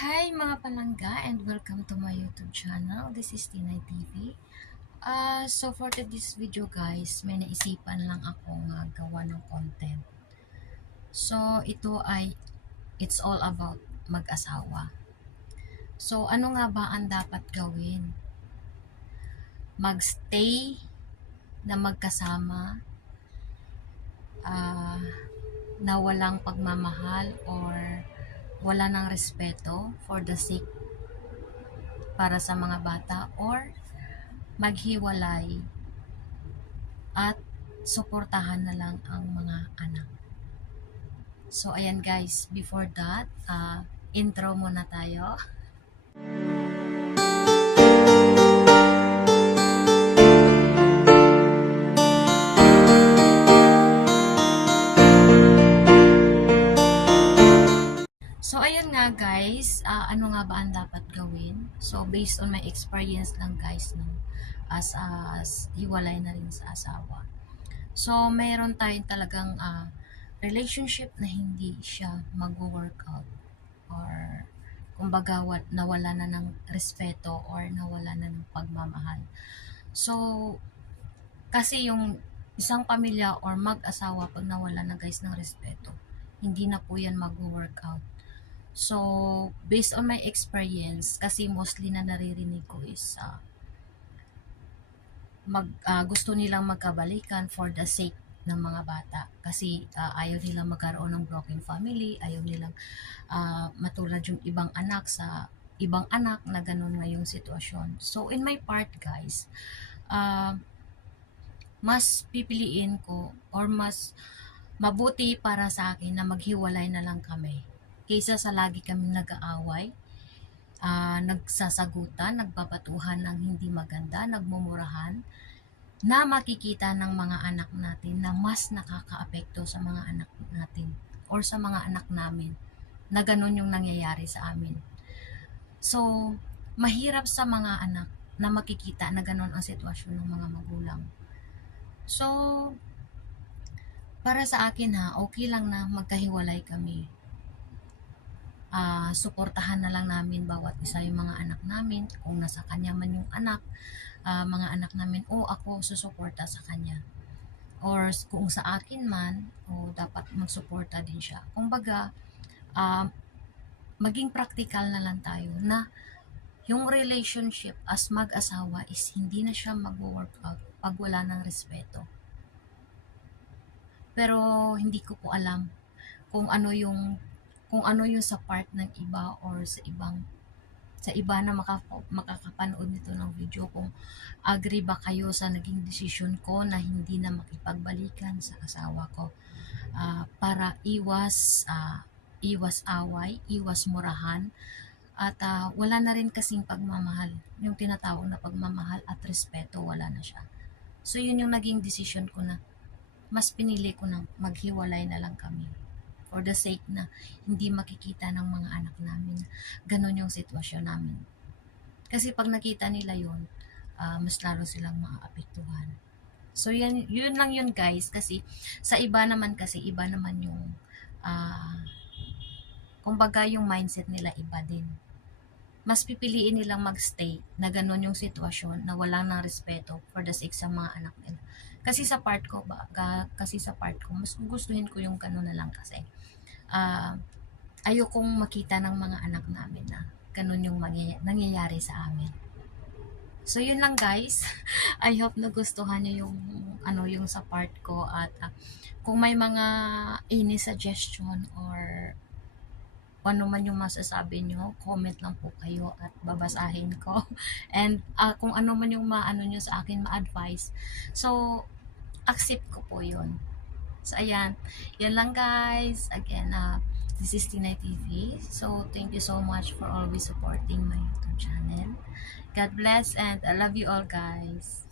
Hi mga palangga and welcome to my YouTube channel. This is Tinay TV. Uh, so for this video guys, may naisipan lang akong uh, gawa ng content. So ito ay it's all about mag-asawa. So ano nga ba ang dapat gawin? Magstay na magkasama uh, na walang pagmamahal or wala ng respeto for the sake para sa mga bata or maghiwalay at suportahan na lang ang mga anak. So, ayan guys, before that, uh, intro muna tayo. So, nga guys, ah, ano nga ba ang dapat gawin? So, based on my experience lang guys, no, as, as hiwalay na rin sa asawa. So, mayroon tayong talagang ah, relationship na hindi siya mag-workout or kumbaga wa- nawala na ng respeto or nawala na ng pagmamahal. So, kasi yung isang pamilya or mag-asawa pag nawala na guys ng respeto, hindi na po yan mag-workout. So, based on my experience, kasi mostly na naririnig ko is ah, mag, ah, gusto nilang magkabalikan for the sake ng mga bata. Kasi ah, ayaw nilang magkaroon ng broken family, ayaw nilang ah, matulad yung ibang anak sa ibang anak na ganun nga yung sitwasyon. So, in my part guys, ah, mas pipiliin ko or mas mabuti para sa akin na maghiwalay na lang kami kaysa sa lagi kami nag-aaway, ah, nagsasagutan, nagbabatuhan ng hindi maganda, nagmumurahan, na makikita ng mga anak natin na mas nakakaapekto sa mga anak natin or sa mga anak namin na ganun yung nangyayari sa amin. So, mahirap sa mga anak na makikita na ganun ang sitwasyon ng mga magulang. So, para sa akin ha, okay lang na magkahiwalay kami ah, suportahan na lang namin bawat isa yung mga anak namin. Kung nasa kanya man yung anak, ah, mga anak namin, o ako susuporta sa kanya. Or kung sa akin man, o dapat magsuporta din siya. Kung baga, ah, maging practical na lang tayo na yung relationship as mag-asawa is hindi na siya mag-workout pag wala ng respeto. Pero hindi ko po alam kung ano yung kung ano yung sa part ng iba or sa ibang sa iba na maka, makakapanood nito ng video kung agree ba kayo sa naging desisyon ko na hindi na makipagbalikan sa asawa ko. Ah, para iwas ah, iwas away, iwas murahan at ah, wala na rin kasing pagmamahal. Yung tinatawag na pagmamahal at respeto wala na siya. So yun yung naging desisyon ko na mas pinili ko na maghiwalay na lang kami for the sake na hindi makikita ng mga anak namin. Ganon yung sitwasyon namin. Kasi pag nakita nila yun, ah, mas lalo silang maaapektuhan. So, yan, yun lang yun guys. Kasi sa iba naman kasi, iba naman yung, ah, kumbaga yung mindset nila iba din. Mas pipiliin nilang magstay na ganon yung sitwasyon na walang ng respeto for the sake sa mga anak nila. Kasi sa part ko, ba, ka- kasi sa part ko, mas gustuhin ko yung ganon na lang kasi ah ayokong makita ng mga anak namin na ganun yung nangyayari sa amin. So yun lang guys. I hope nagustuhan niyo yung ano yung sa part ko at ah, kung may mga any suggestion or ano man yung masasabi nyo, comment lang po kayo at babasahin ko. And ah, kung ano man yung maano nyo sa akin, ma-advise. So, accept ko po yun. So, ayan. Yan lang guys. Again, uh, this is Tinay TV. So, thank you so much for always supporting my YouTube channel. God bless and I love you all guys.